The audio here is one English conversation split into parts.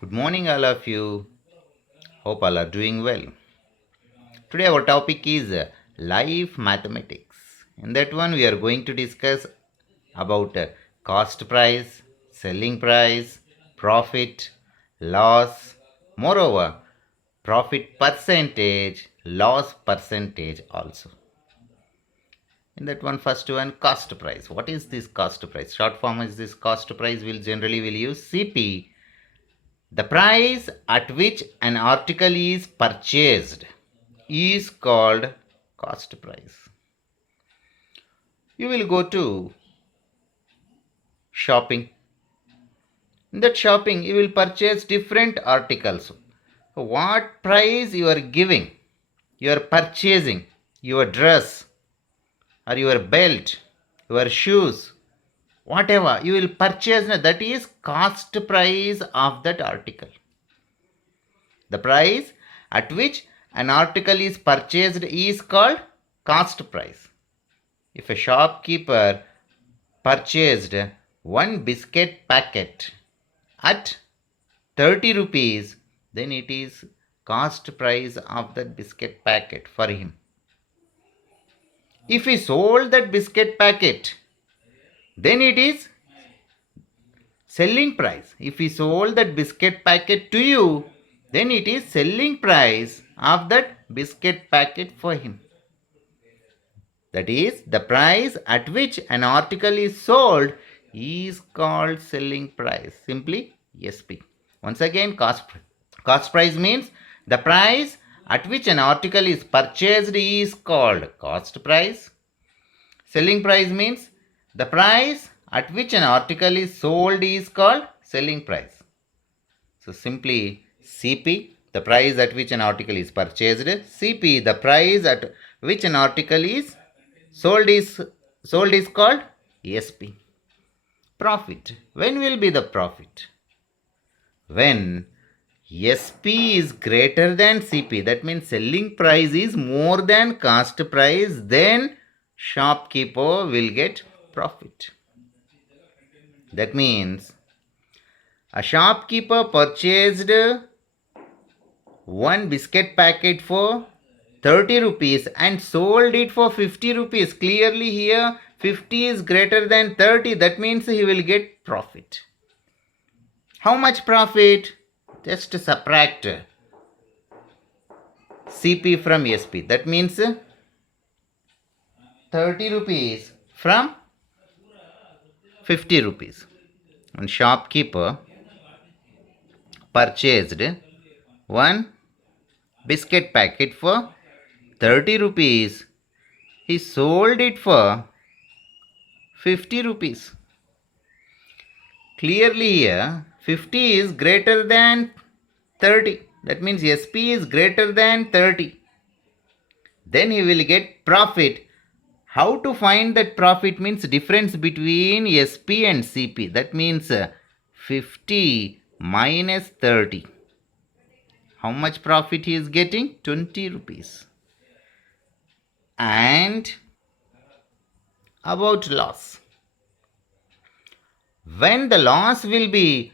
Good morning, all of you. Hope all are doing well. Today, our topic is life mathematics. In that one, we are going to discuss about cost price, selling price, profit, loss, moreover, profit percentage, loss percentage also. In that one, first one, cost price. What is this cost price? Short form is this cost price. Will generally will use CP. The price at which an article is purchased is called cost price. You will go to shopping. In that shopping, you will purchase different articles. What price you are giving, you are purchasing your dress or your belt, your shoes, whatever you will purchase, that is cost price of that article. The price at which an article is purchased is called cost price. If a shopkeeper purchased one biscuit packet at 30 rupees, then it is cost price of that biscuit packet for him. If he sold that biscuit packet, then it is selling price. If he sold that biscuit packet to you, then it is selling price of that biscuit packet for him. That is, the price at which an article is sold is called selling price. Simply SP. Once again, cost price means the price at which an article is purchased is called cost price. Selling price means the price at which an article is sold is called selling price. So simply CP, the price at which an article is purchased. CP, the price at which an article is sold is called SP. Profit. When will be the profit? When SP is greater than CP, that means selling price is more than cost price, then shopkeeper will get profit. That means a shopkeeper purchased one biscuit packet for 30 rupees and sold it for 50 rupees. Clearly here 50 is greater than 30, that means he will get profit. How much profit? Just subtract CP from SP. That means 30 rupees from 50 rupees. And shopkeeper purchased one biscuit packet for 30 rupees. He sold it for 50 rupees. Clearly here 50 is greater than 30. That means SP is greater than 30. Then he will get profit. How to find that profit means difference between SP and CP. That means 50 minus 30. How much profit he is getting? 20 rupees. And about loss. When the loss will be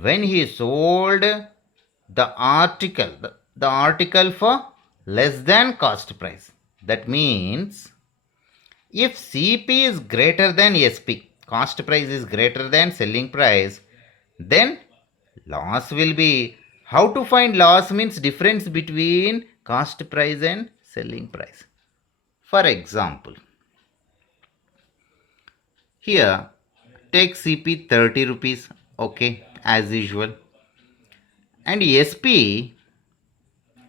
when he sold the article for less than cost price. That means if CP is greater than SP, cost price is greater than selling price, then loss will be, how to find loss means difference between cost price and selling price. For example, here take CP 30 rupees, okay, as usual, and SP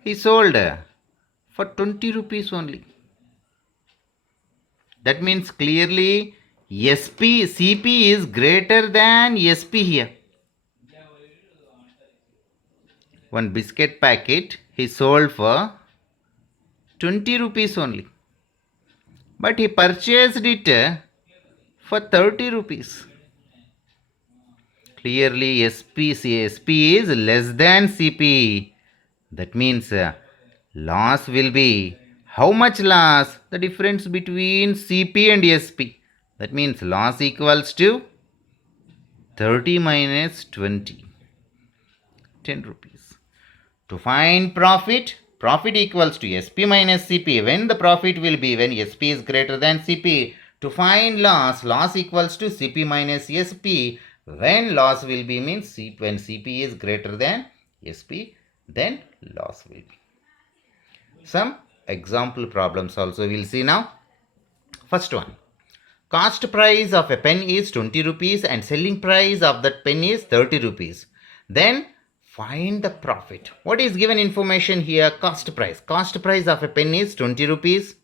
he sold for 20 rupees only. That means clearly CP is greater than SP here. One biscuit packet he sold for 20 rupees only. But he purchased it for 30 rupees. Clearly SP is less than CP. That means loss will be, how much loss? The difference between CP and SP. That means loss equals to 30 minus 20. 10 rupees. To find profit, profit equals to SP minus CP. When the profit will be when SP is greater than CP. To find loss, loss equals to CP minus SP. When loss will be means when CP is greater than SP, then loss will be. Some example problems also we'll see now. First one. Cost price of a pen is 20 rupees and selling price of that pen is 30 rupees. Then find the profit. What is given information here? Cost price. Cost price of a pen is 20 rupees.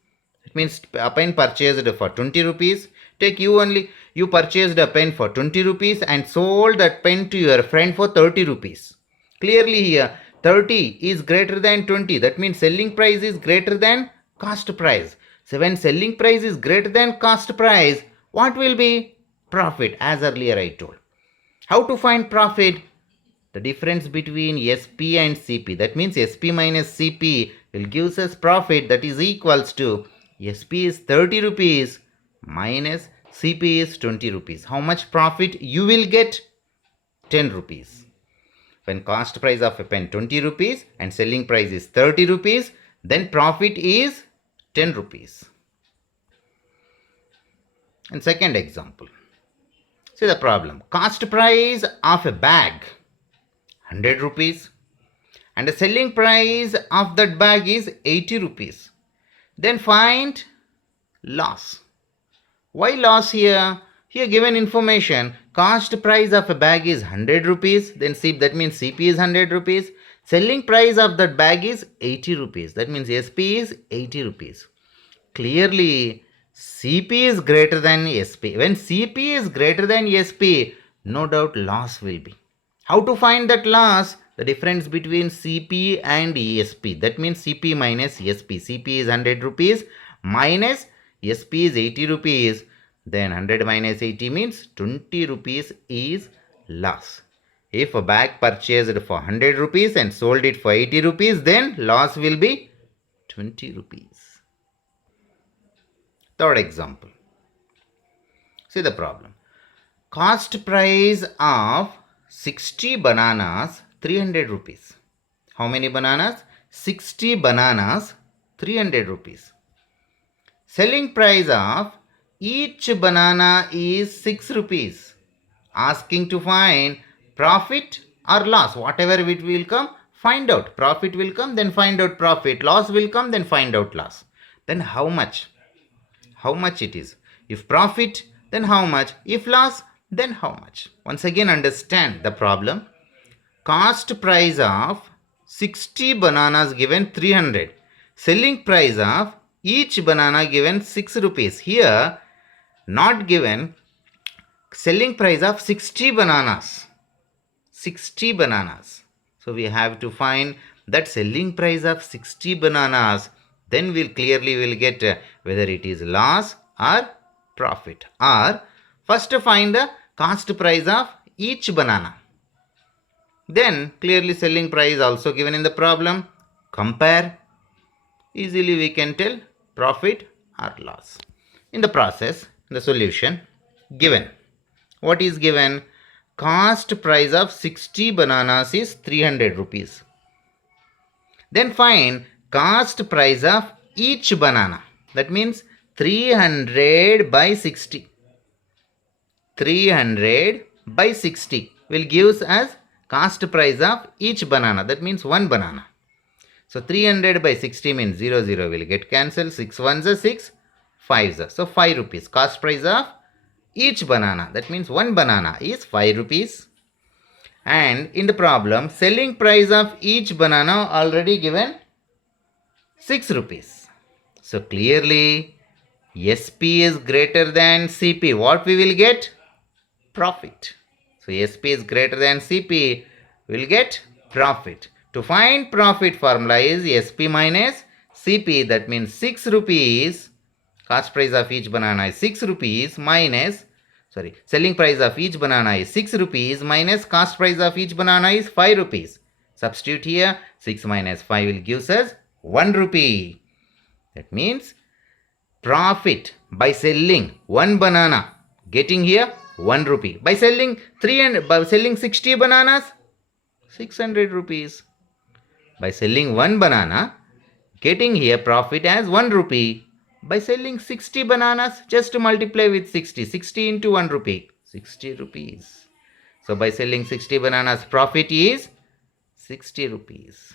It means a pen purchased for 20 rupees. Take you only. You purchased a pen for 20 rupees and sold that pen to your friend for 30 rupees. Clearly here 30 is greater than 20. That means selling price is greater than cost price. So when selling price is greater than cost price, what will be? Profit, as earlier I told. How to find profit? The difference between SP and CP. That means SP minus CP will give us profit, that is equals to SP is 30 rupees minus CP is 20 rupees. How much profit you will get? 10 rupees. When cost price of a pen 20 rupees and selling price is 30 rupees, then profit is 10 rupees. And second example. See the problem. Cost price of a bag 100 rupees and the selling price of that bag is 80 rupees. Then find loss. Why loss here? Here given information, cost price of a bag is 100 rupees. Then see, that means CP is 100 rupees. Selling price of that bag is 80 rupees. That means SP is 80 rupees. Clearly, CP is greater than SP. When CP is greater than SP, no doubt loss will be. How to find that loss? The difference between CP and SP. That means CP minus SP. CP is 100 rupees minus SP is 80 rupees. Then 100 minus 80 means 20 rupees is loss. If a bag purchased for 100 rupees and sold it for 80 rupees, then loss will be 20 rupees. Third example. See the problem. Cost price of 60 bananas 300 rupees. How many bananas? 60 bananas 300 rupees. Selling price of each banana is 6 rupees. Asking to find profit or loss. Whatever it will come, find out. Profit will come, then find out profit. Loss will come, then find out loss. Then how much? How much it is? If profit, then how much? If loss, then how much? Once again understand the problem. Cost price of 60 bananas given 300. Selling price of each banana given 6 rupees. Here, not given selling price of 60 bananas. 60 bananas. So we have to find that selling price of 60 bananas. Then we'll clearly get whether it is loss or profit. Or first find the cost price of each banana. Then clearly selling price also given in the problem. Compare. Easily we can tell profit or loss. In the process, the solution given. What is given? Cost price of 60 bananas is 300 rupees. Then find cost price of each banana. That means 300 by 60. 300 by 60 will give us cost price of each banana. That means one banana. So 300 by 60 means 0, 0 will get cancelled. 6 ones are 6, 5s are. So 5 rupees. Cost price of each banana. That means one banana is 5 rupees. And in the problem, selling price of each banana already given 6 rupees. So clearly, SP is greater than CP. What we will get? Profit. So SP is greater than CP. We will get profit. To find profit formula is SP minus CP. That means 6 rupees. Cost price of each banana is 6 rupees minus, selling price of each banana is 6 rupees minus cost price of each banana is 5 rupees. Substitute here, 6 minus 5 will give us 1 rupee. That means profit by selling one banana, getting here 1 rupee. By selling 60 bananas, 600 rupees. By selling one banana, getting here profit as 1 rupee. By selling 60 bananas, just to multiply with 60. 60 into 1 rupee. 60 rupees. So by selling 60 bananas, profit is 60 rupees.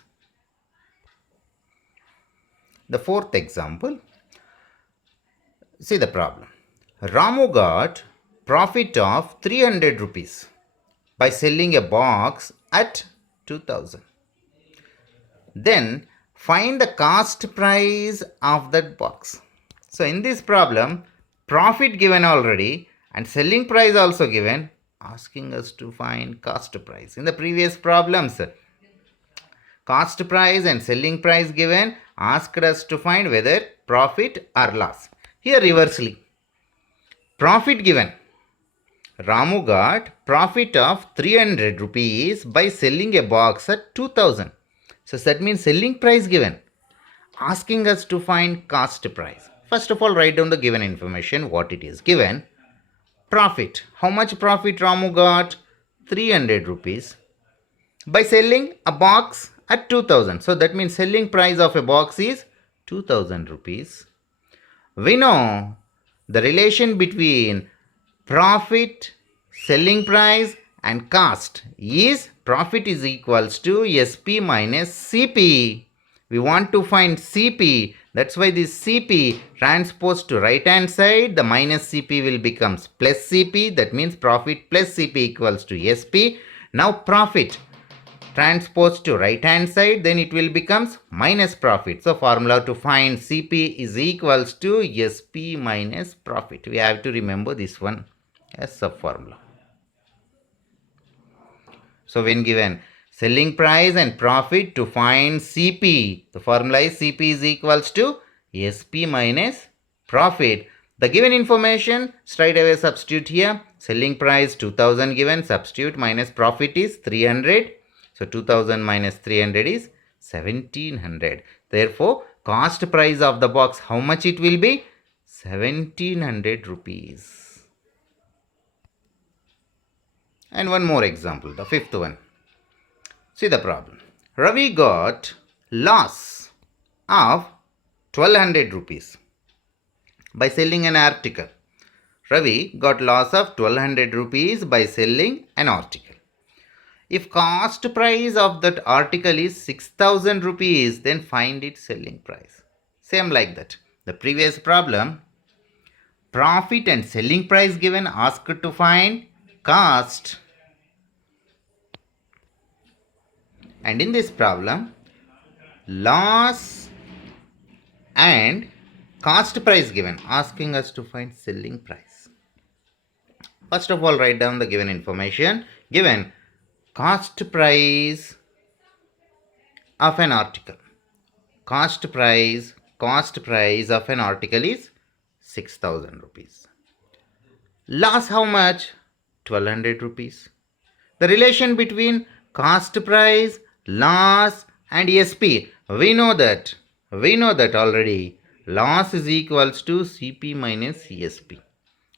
The fourth example. See the problem. Ramu got profit of 300 rupees by selling a box at 2000. Then find the cost price of that box. So in this problem, profit given already and selling price also given, asking us to find cost price. In the previous problems, cost price and selling price given, asked us to find whether profit or loss. Here reversely, profit given. Ramu got profit of 300 rupees by selling a box at 2000. So that means selling price given. Asking us to find cost price. First of all, write down the given information, what it is given. Profit. How much profit Ramu got? 300 rupees by selling a box at 2000. So that means selling price of a box is 2000 rupees. We know the relation between profit, selling price and cost is profit is equals to SP minus CP. We want to find CP. That's why this CP transposed to right hand side, the minus CP will becomes plus CP. That means profit plus CP equals to SP. Now profit transposed to right hand side, then it will becomes minus profit. So formula to find CP is equals to SP minus profit. We have to remember this one as sub formula. So when given selling price and profit, to find CP, the formula is CP is equals to SP minus profit. The given information, straight away substitute here. Selling price 2000 given, substitute, minus profit is 300. So 2000 minus 300 is 1700. Therefore, cost price of the box, how much it will be? 1700 rupees. And one more example, the fifth one. See the problem. Ravi got loss of 1200 rupees by selling an article. Ravi got loss of 1200 rupees by selling an article. If cost price of that article is 6000 rupees, then find its selling price. Same like that. The previous problem, profit and selling price given, asked to find cost. And in this problem, loss and cost price given, asking us to find selling price. First of all, write down the given information. Given cost price of an article. Cost price of an article is 6000 rupees. Loss how much? 1200 rupees. The relation between cost price, loss and SP, we know that already. Loss is equals to CP minus SP.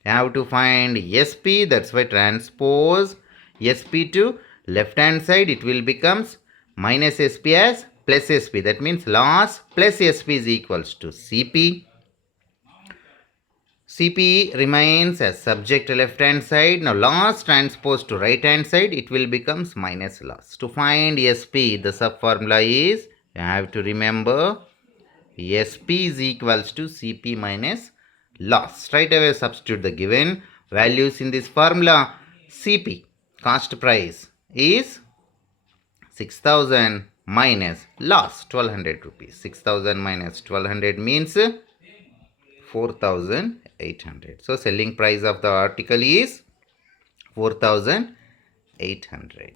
You have to find SP, that's why transpose SP to left hand side, it will becomes minus SP as plus SP. That means loss plus SP is equals to CP. CP remains as subject left hand side. Now loss transposed to right hand side, it will becomes minus loss. To find SP, the sub formula is, you have to remember, SP is equals to CP minus loss. Straight away substitute the given values in this formula. CP, cost price, is 6000 minus loss 1200 rupees. 6000 minus 1200 means 4800. So selling price of the article is 4800.